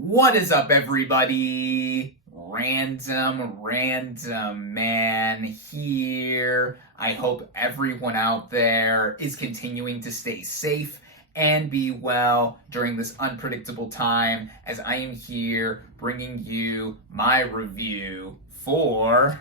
What is up, everybody? Random Man here. I hope everyone out there is continuing to stay safe and be well during this unpredictable time, as I am here bringing you my review for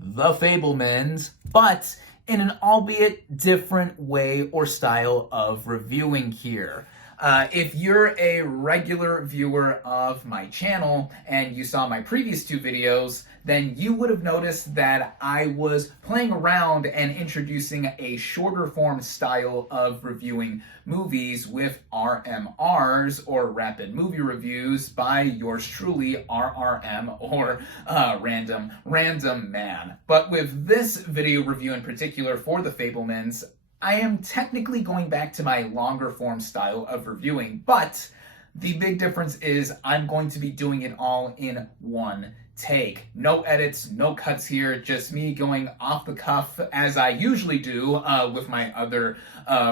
The Fabelmans, but in an albeit different way or style of reviewing here. If you're a regular viewer of my channel and you saw my previous two videos, then you would have noticed that I was playing around and introducing a shorter form style of reviewing movies with RMRs, or Rapid Movie Reviews, by yours truly, RRM, or Random Man. But with this video review in particular for The Fabelmans, I am technically going back to my longer form style of reviewing, but the big difference is I'm going to be doing it all in one take. No edits, no cuts here, just me going off the cuff as I usually do with my other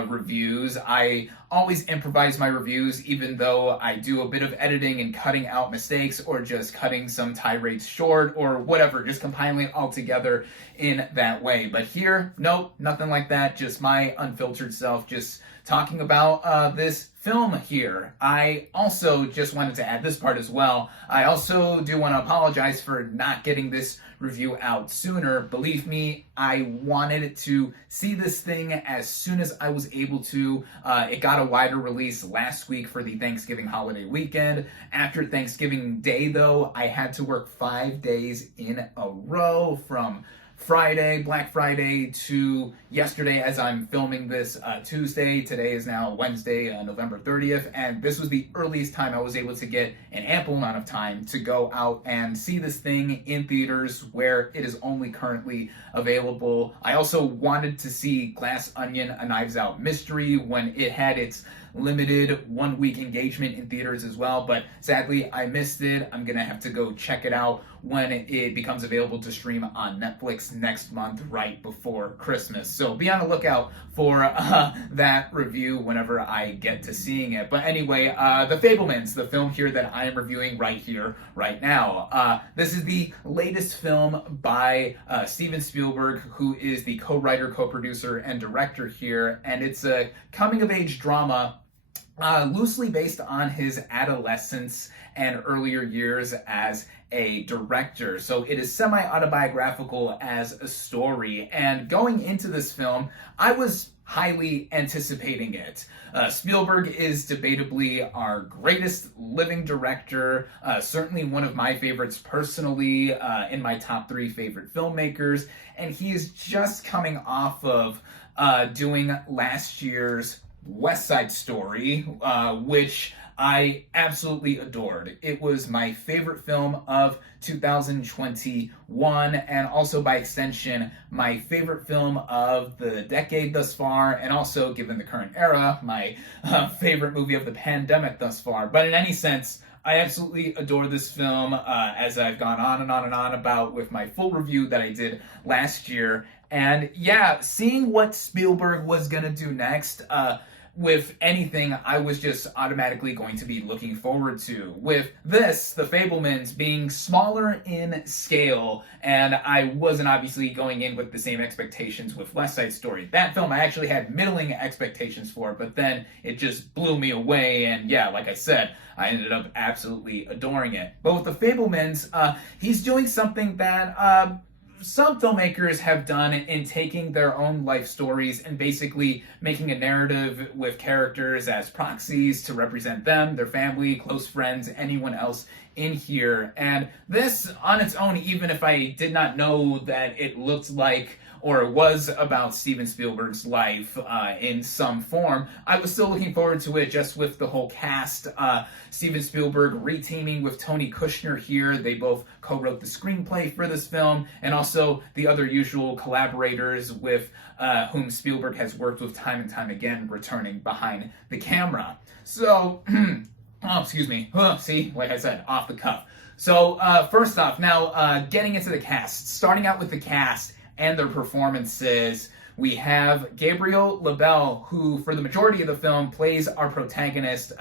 reviews. I always improvise my reviews, even though I do a bit of editing and cutting out mistakes, or just cutting some tirades short, or whatever, just compiling it all together in that way. But here, nope, nothing like that, just my unfiltered self, just talking about this film here. I also just wanted to add this part as well. I also do want to apologize for not getting this review out sooner. Believe me, I wanted to see this thing as soon as I was able to. It got a wider release last week for the Thanksgiving holiday weekend. After Thanksgiving Day, though, I had to work 5 days in a row, from Friday, Black Friday, to yesterday as I'm filming this Tuesday. Today is now Wednesday, November 30th, and this was the earliest time I was able to get an ample amount of time to go out and see this thing in theaters where it is only currently available. I also wanted to see Glass Onion: A Knives Out Mystery when it had its limited 1 week engagement in theaters as well, but sadly I missed it. I'm gonna have to go check it out when it becomes available to stream on Netflix next month, right before Christmas. So be on the lookout for that review whenever I get to seeing it. But anyway, The Fabelmans, the film here that I am reviewing right here, right now. This is the latest film by Steven Spielberg, who is the co-writer, co-producer, and director here, and it's a coming-of-age drama loosely based on his adolescence and earlier years as a director. So it is semi-autobiographical as a story, and going into this film, I was highly anticipating it. Spielberg is debatably our greatest living director, certainly one of my favorites personally, in my top 3 favorite filmmakers, and he is just coming off of doing last year's West Side Story, which I absolutely adored. It was my favorite film of 2021, and also by extension, my favorite film of the decade thus far, and also, given the current era, my favorite movie of the pandemic thus far. But in any sense, I absolutely adore this film, as I've gone on and on and on about with my full review that I did last year. And yeah, seeing what Spielberg was gonna do next, with anything, I was just automatically going to be looking forward to. With this, The Fabelmans, being smaller in scale, and I wasn't obviously going in with the same expectations with West Side Story. That film I actually had middling expectations for, but then it just blew me away, and yeah, like I said, I ended up absolutely adoring it. But with The Fabelmans, he's doing something that some filmmakers have done in taking their own life stories and basically making a narrative with characters as proxies to represent them, their family, close friends, anyone else in here. And this, on its own, even if I did not know that it looked like or was about Steven Spielberg's life in some form, I was still looking forward to it just with the whole cast. Steven Spielberg reteaming with Tony Kushner here. They both co-wrote the screenplay for this film, and also the other usual collaborators with whom Spielberg has worked with time and time again, returning behind the camera. So, oh, excuse me. See, like I said, off the cuff. So, first off, now getting into the cast. Starting out with the cast and their performances, we have Gabriel LaBelle, who for the majority of the film plays our protagonist,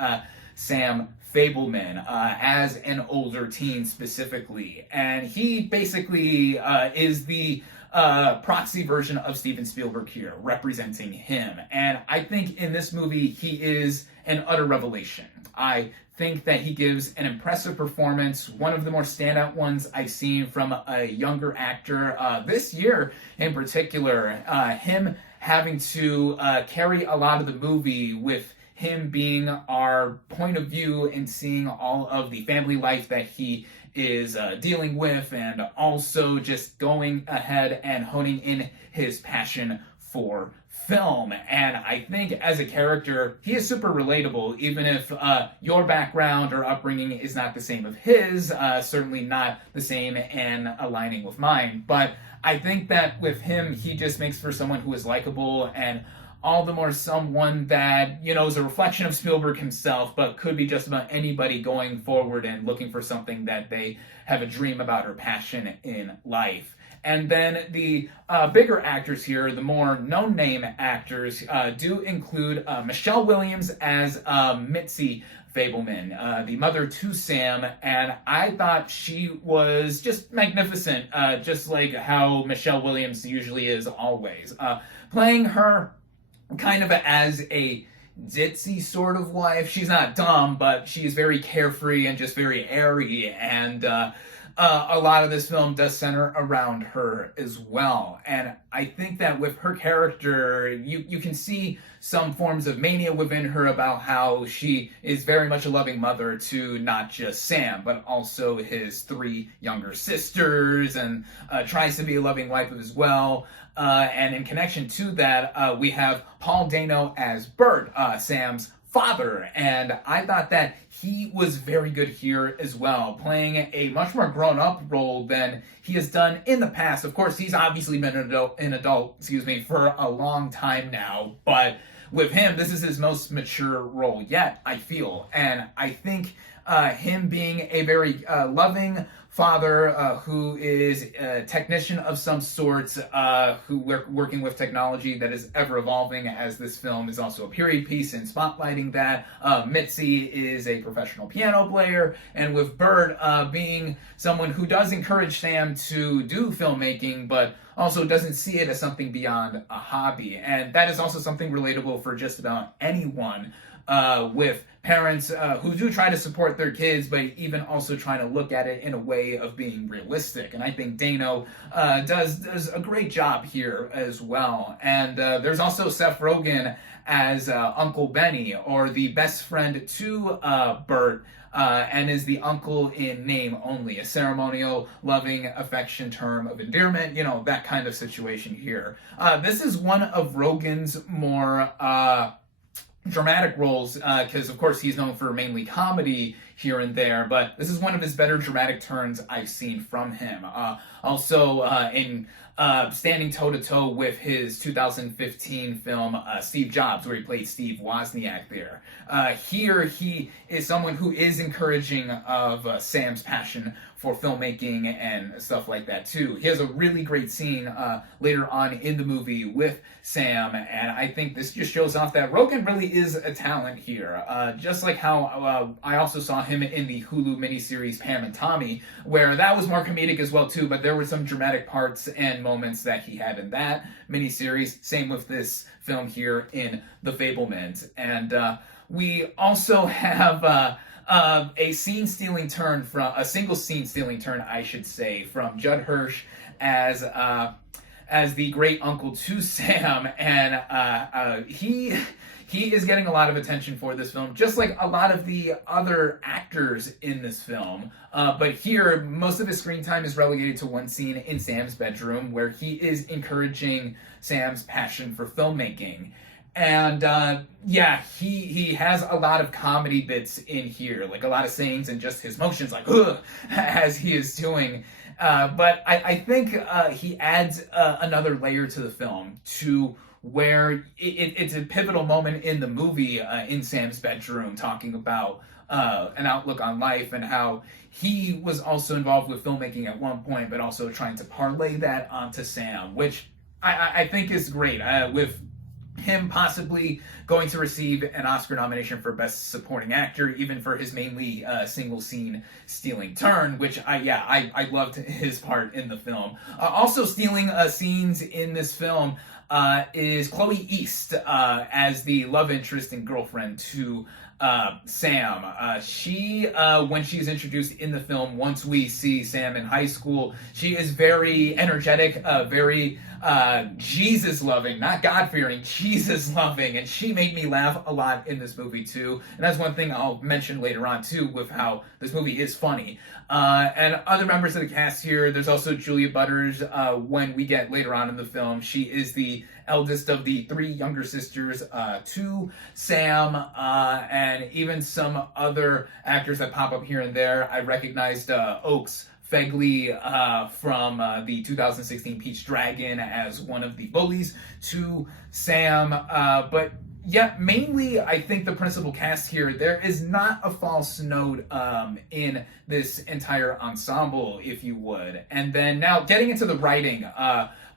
Sam Fabelman as an older teen specifically. And he basically is the proxy version of Steven Spielberg here, representing him. And I think in this movie, he is an utter revelation. I think that he gives an impressive performance, one of the more standout ones I've seen from a younger actor this year in particular. Him having to carry a lot of the movie with him being our point of view and seeing all of the family life that he is dealing with, and also just going ahead and honing in his passion for film. And I think as a character, he is super relatable, even if your background or upbringing is not the same of his, certainly not the same and aligning with mine. But I think that with him, he just makes for someone who is likable, and all the more someone that, you know, is a reflection of Spielberg himself, but could be just about anybody going forward and looking for something that they have a dream about or passion in life. And then the bigger actors here, the more known-name actors, do include Michelle Williams as Mitzi Fabelman, the mother to Sam, and I thought she was just magnificent, just like how Michelle Williams usually is always. Playing her kind of as a ditzy sort of wife. She's not dumb, but she's very carefree and just very airy, and a lot of this film does center around her as well. And I think that with her character, you can see some forms of mania within her about how she is very much a loving mother to not just Sam, but also his 3 younger sisters, and tries to be a loving wife as well. And in connection to that, we have Paul Dano as Bert, Sam's father, and I thought that he was very good here as well, playing a much more grown-up role than he has done in the past. Of course, he's obviously been an adult, for a long time now, but with him, this is his most mature role yet, I feel. And I think him being a very loving father who is a technician of some sort, who working with technology that is ever evolving, as this film is also a period piece and spotlighting that. Mitzi is a professional piano player, and with Bert being someone who does encourage Sam to do filmmaking, but also doesn't see it as something beyond a hobby. And that is also something relatable for just about anyone, with parents who do try to support their kids, but even also trying to look at it in a way of being realistic. And I think Dano does a great job here as well. And there's also Seth Rogen as Uncle Benny, or the best friend to Bert, and is the uncle in name only, a ceremonial, loving, affection term of endearment, that kind of situation here. This is one of Rogen's more dramatic roles, because of course he's known for mainly comedy here and there, but this is one of his better dramatic turns I've seen from him. Also in standing toe-to-toe with his 2015 film Steve Jobs, where he played Steve Wozniak there. Here he is someone who is encouraging of Sam's passion for filmmaking and stuff like that too. He has a really great scene later on in the movie with Sam, and I think this just shows off that Rogen really is a talent here. Just like how I also saw him in the Hulu miniseries Pam and Tommy, where that was more comedic as well too, but there were some dramatic parts and moments that he had in that miniseries. Same with this film here in The Fabelmans. And we also have a scene-stealing turn from a single scene-stealing turn, I should say, from Judd Hirsch as the great uncle to Sam, and he is getting a lot of attention for this film, just like a lot of the other actors in this film. But here, most of his screen time is relegated to one scene in Sam's bedroom, where he is encouraging Sam's passion for filmmaking. And he has a lot of comedy bits in here, like a lot of sayings and just his motions, like ugh, as he is doing. But I think he adds another layer to the film, to where it's a pivotal moment in the movie, in Sam's bedroom, talking about an outlook on life and how he was also involved with filmmaking at one point, but also trying to parlay that onto Sam, which I think is great. With him possibly going to receive an Oscar nomination for Best Supporting Actor, even for his mainly single scene stealing turn, which I loved his part in the film. Also stealing scenes in this film is Chloe East as the love interest and girlfriend to Sam. She, when she's introduced in the film, once we see Sam in high school, she is very energetic, very Jesus-loving, not God-fearing, Jesus-loving, and she made me laugh a lot in this movie, too. And that's one thing I'll mention later on, too, with how this movie is funny. And other members of the cast here, there's also Julia Butters, when we get later on in the film. She is the eldest of the three younger sisters to Sam, and even some other actors that pop up here and there. I recognized Oaks Fegley from the 2016 Peach Dragon as one of the bullies to Sam, but yeah, mainly I think the principal cast here, there is not a false note in this entire ensemble, if you would. And then now getting into the writing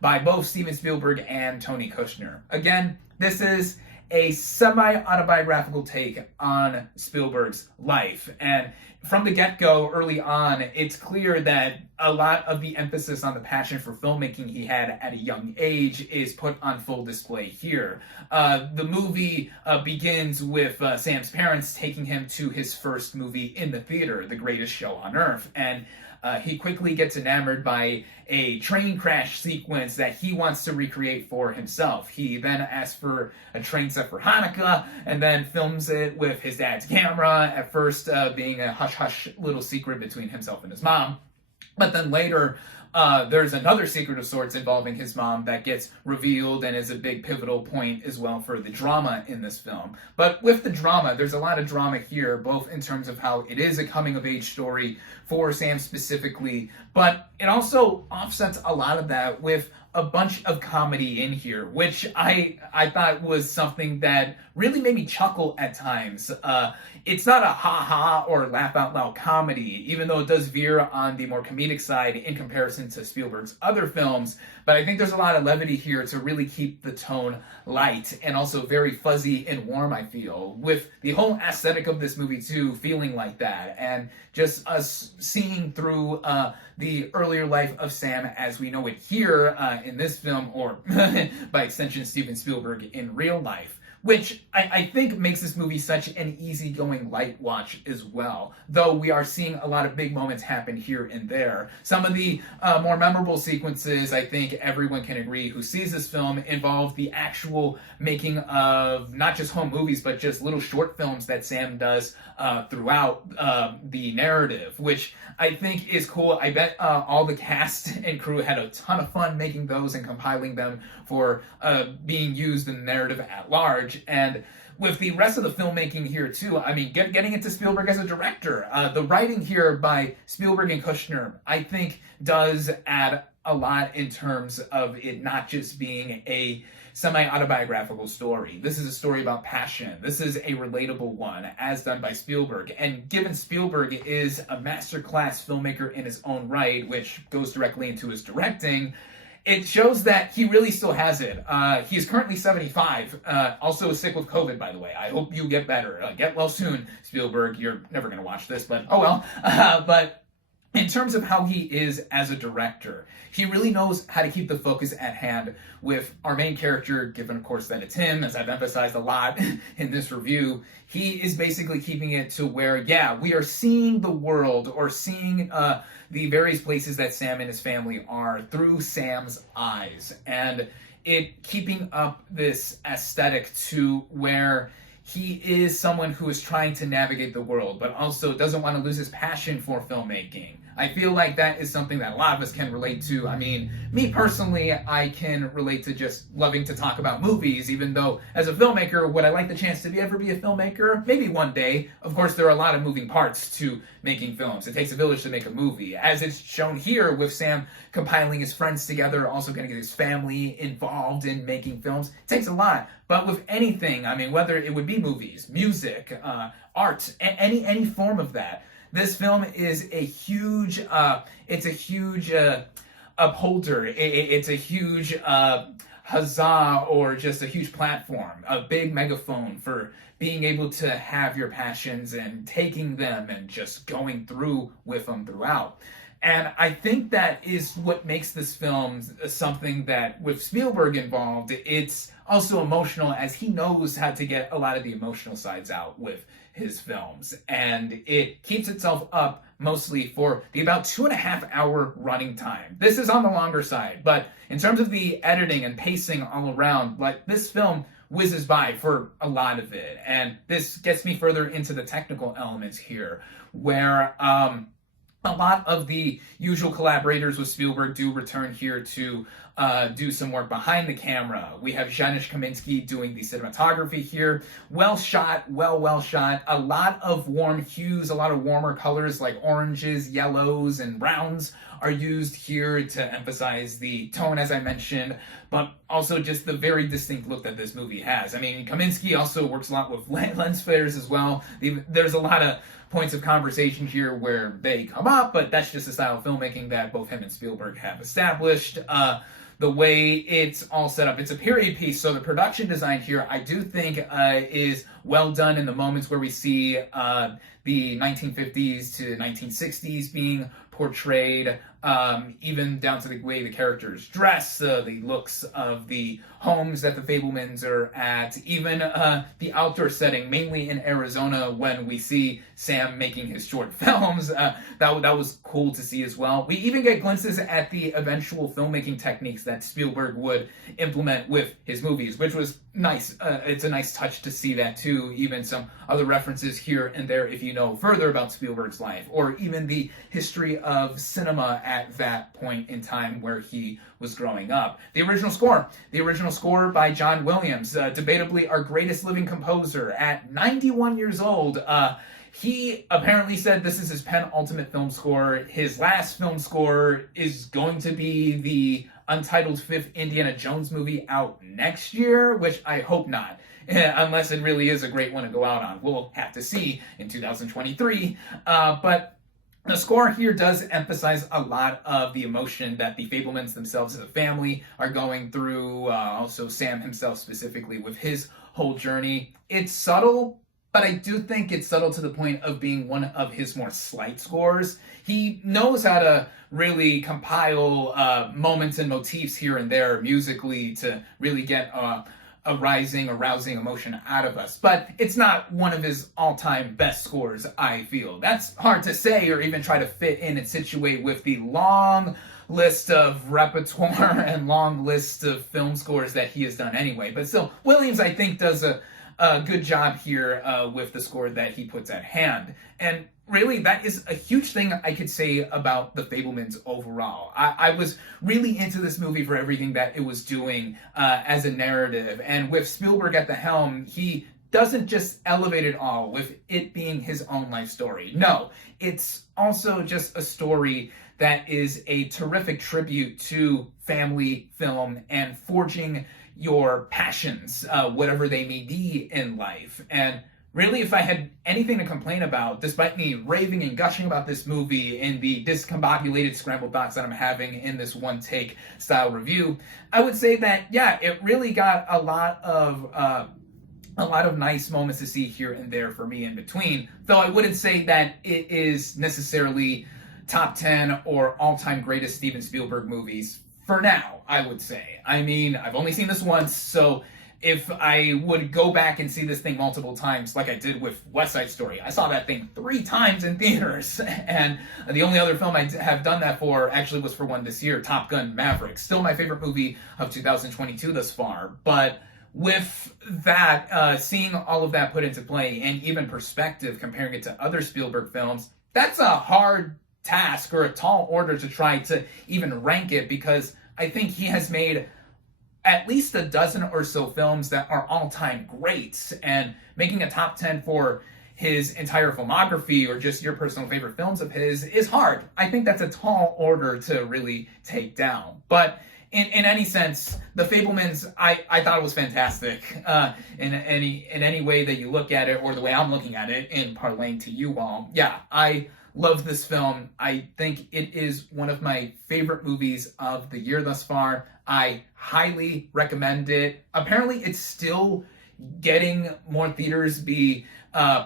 by both Steven Spielberg and Tony Kushner. Again, this is a semi-autobiographical take on Spielberg's life. And from the get-go, early on, it's clear that a lot of the emphasis on the passion for filmmaking he had at a young age is put on full display here. The movie begins with Sam's parents taking him to his first movie in the theater, The Greatest Show on Earth, and he quickly gets enamored by a train crash sequence that he wants to recreate for himself. He then asks for a train set for Hanukkah, and then films it with his dad's camera, at first being a hush-hush little secret between himself and his mom. But then later, there's another secret of sorts involving his mom that gets revealed and is a big pivotal point as well for the drama in this film. But with the drama, there's a lot of drama here, both in terms of how it is a coming-of-age story for Sam specifically, but it also offsets a lot of that with a bunch of comedy in here, which I thought was something that really made me chuckle at times. It's not a ha-ha or laugh-out-loud comedy, even though it does veer on the more comedic side in comparison to Spielberg's other films, but I think there's a lot of levity here to really keep the tone light and also very fuzzy and warm, I feel, with the whole aesthetic of this movie, too, feeling like that, and just us seeing through the earlier life of Sam as we know it here in this film, or by extension, Steven Spielberg in real life, which I think makes this movie such an easygoing light watch as well, though we are seeing a lot of big moments happen here and there. Some of the more memorable sequences, I think everyone can agree who sees this film, involve the actual making of not just home movies, but just little short films that Sam does throughout the narrative, which I think is cool. I bet all the cast and crew had a ton of fun making those and compiling them for being used in the narrative at large. And with the rest of the filmmaking here too, I mean, getting into Spielberg as a director, the writing here by Spielberg and Kushner, I think does add a lot in terms of it not just being a semi-autobiographical story. This is a story about passion. This is a relatable one, as done by Spielberg. And given Spielberg is a masterclass filmmaker in his own right, which goes directly into his directing, it shows that he really still has it. He is currently 75, also sick with COVID, by the way. I hope you get better. Get well soon, Spielberg. You're never going to watch this, but oh well. But in terms of how he is as a director, he really knows how to keep the focus at hand with our main character, given, of course, that it's him, as I've emphasized a lot in this review. He is basically keeping it to where, yeah, we are seeing the world or seeing the various places that Sam and his family are through Sam's eyes. And it keeping up this aesthetic to where he is someone who is trying to navigate the world, but also doesn't want to lose his passion for filmmaking. I feel like that is something that a lot of us can relate to. I mean, me personally, I can relate to just loving to talk about movies, even though as a filmmaker, would I like the chance to ever be a filmmaker? Maybe one day. Of course, there are a lot of moving parts to making films. It takes a village to make a movie, as it's shown here with Sam compiling his friends together, also getting his family involved in making films. It takes a lot. But with anything, I mean, whether it would be movies, music, art, any form of that, this film is a huge, upholder. It's a huge huzzah or just a huge platform, a big megaphone for being able to have your passions and taking them and just going through with them throughout. And I think that is what makes this film something that, with Spielberg involved, it's also emotional, as he knows how to get a lot of the emotional sides out with his films. And it keeps itself up mostly for the about 2.5 hour running time. This is on the longer side, but in terms of the editing and pacing all around, like, this film whizzes by for a lot of it. And this gets me further into the technical elements here, where a lot of the usual collaborators with Spielberg do return here to do some work behind the camera. We have Janusz Kaminski doing the cinematography here. Well shot, well shot. A lot of warm hues, a lot of warmer colors like oranges, yellows, and browns are used here to emphasize the tone, as I mentioned, but also just the very distinct look that this movie has. I mean, Kaminski also works a lot with lens flares as well. There's a lot of points of conversation here where they come up, but that's just a style of filmmaking that both him and Spielberg have established. The way it's all set up, it's a period piece, so the production design here, I do think, is well done in the moments where we see the 1950s to 1960s being portrayed, even down to the way the characters dress, the looks of the homes that the Fabelmans are at, even the outdoor setting, mainly in Arizona when we see Sam making his short films. That was cool to see as well. We even get glimpses at the eventual filmmaking techniques that Spielberg would implement with his movies, which was nice. It's a nice touch to see that too, even some other references here and there if you know further about Spielberg's life, or even the history of cinema at that point in time where he was growing up. The original score by John Williams, debatably our greatest living composer at 91 years old. He apparently said this is his penultimate film score. His last film score is going to be the untitled 5th Indiana Jones movie out next year, which I hope not, unless it really is a great one to go out on. We'll have to see in 2023. But the score here does emphasize a lot of the emotion that the Fabelmans themselves as a family are going through, also Sam himself specifically with his whole journey. It's subtle, but I do think it's subtle to the point of being one of his more slight scores. He knows how to really compile moments and motifs here and there musically to really get a rousing emotion out of us. But it's not one of his all-time best scores, I feel. That's hard to say or even try to fit in and situate with the long list of repertoire and long list of film scores that he has done anyway. But still, Williams, I think, does a good job here with the score that he puts at hand. And really, that is a huge thing I could say about the Fabelmans overall. I was really into this movie for everything that it was doing as a narrative. And with Spielberg at the helm, he doesn't just elevate it all with it being his own life story. No, it's also just a story that is a terrific tribute to family film and forging your passions, whatever they may be in life. And really, if I had anything to complain about, despite me raving and gushing about this movie in the discombobulated scrambled thoughts that I'm having in this one take style review, I would say that, yeah, it really got a lot of nice moments to see here and there for me in between, though I wouldn't say that it is necessarily top 10 or all-time greatest Steven Spielberg movies for now, I would say. I mean, I've only seen this once, so if I would go back and see this thing multiple times, like I did with West Side Story, I saw that thing 3 times in theaters, and the only other film I have done that for actually was for one this year, Top Gun Maverick. Still my favorite movie of 2022 thus far, but with that, seeing all of that put into play and even perspective, comparing it to other Spielberg films, that's a hard task or a tall order to try to even rank it, because I think he has made at least a dozen or so films that are all-time greats, and making a top 10 for his entire filmography or just your personal favorite films of his is hard. I think that's a tall order to really take down. But in any sense, The Fabelmans, I thought it was fantastic. In any way that you look at it, or the way I'm looking at it, in parlaying to you all. Yeah, I love this film. I think it is one of my favorite movies of the year thus far. I highly recommend it. Apparently, it's still getting more theaters be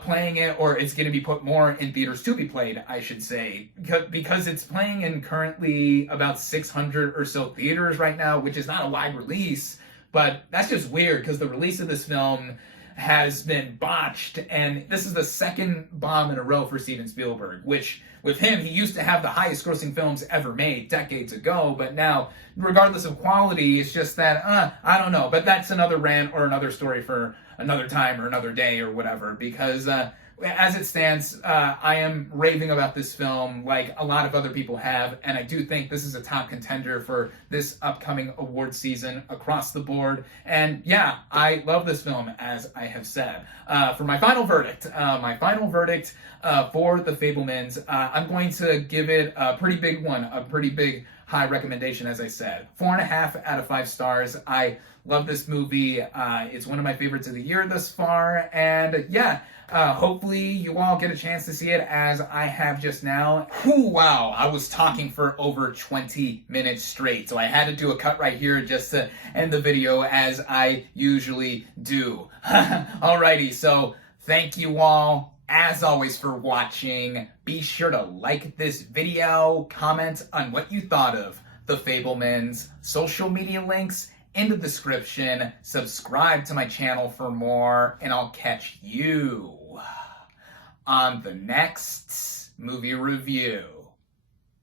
playing it, or it's going to be put more in theaters to be played, I should say, because it's playing in currently about 600 or so theaters right now, which is not a wide release, but that's just weird because the release of this film has been botched, and this is the second bomb in a row for Steven Spielberg, which with him, he used to have the highest grossing films ever made decades ago, but now, regardless of quality, it's just that, I don't know, but that's another rant or another story for another time or another day or whatever, because as it stands, I am raving about this film like a lot of other people have, and I do think this is a top contender for this upcoming award season across the board. And yeah, I love this film, as I have said. For my final verdict, for The Fabelmans, I'm going to give it a pretty big one, a pretty big high recommendation, as I said. 4.5 out of 5 stars. I love this movie. It's one of my favorites of the year thus far, and yeah, hopefully you all get a chance to see it as I have just now. Whew, wow, I was talking for over 20 minutes straight, so I had to do a cut right here just to end the video as I usually do. Alrighty, so thank you all as always for watching. Be sure to like this video, comment on what you thought of The Fabelmans, social media links in the description, subscribe to my channel for more, and I'll catch you on the next movie review.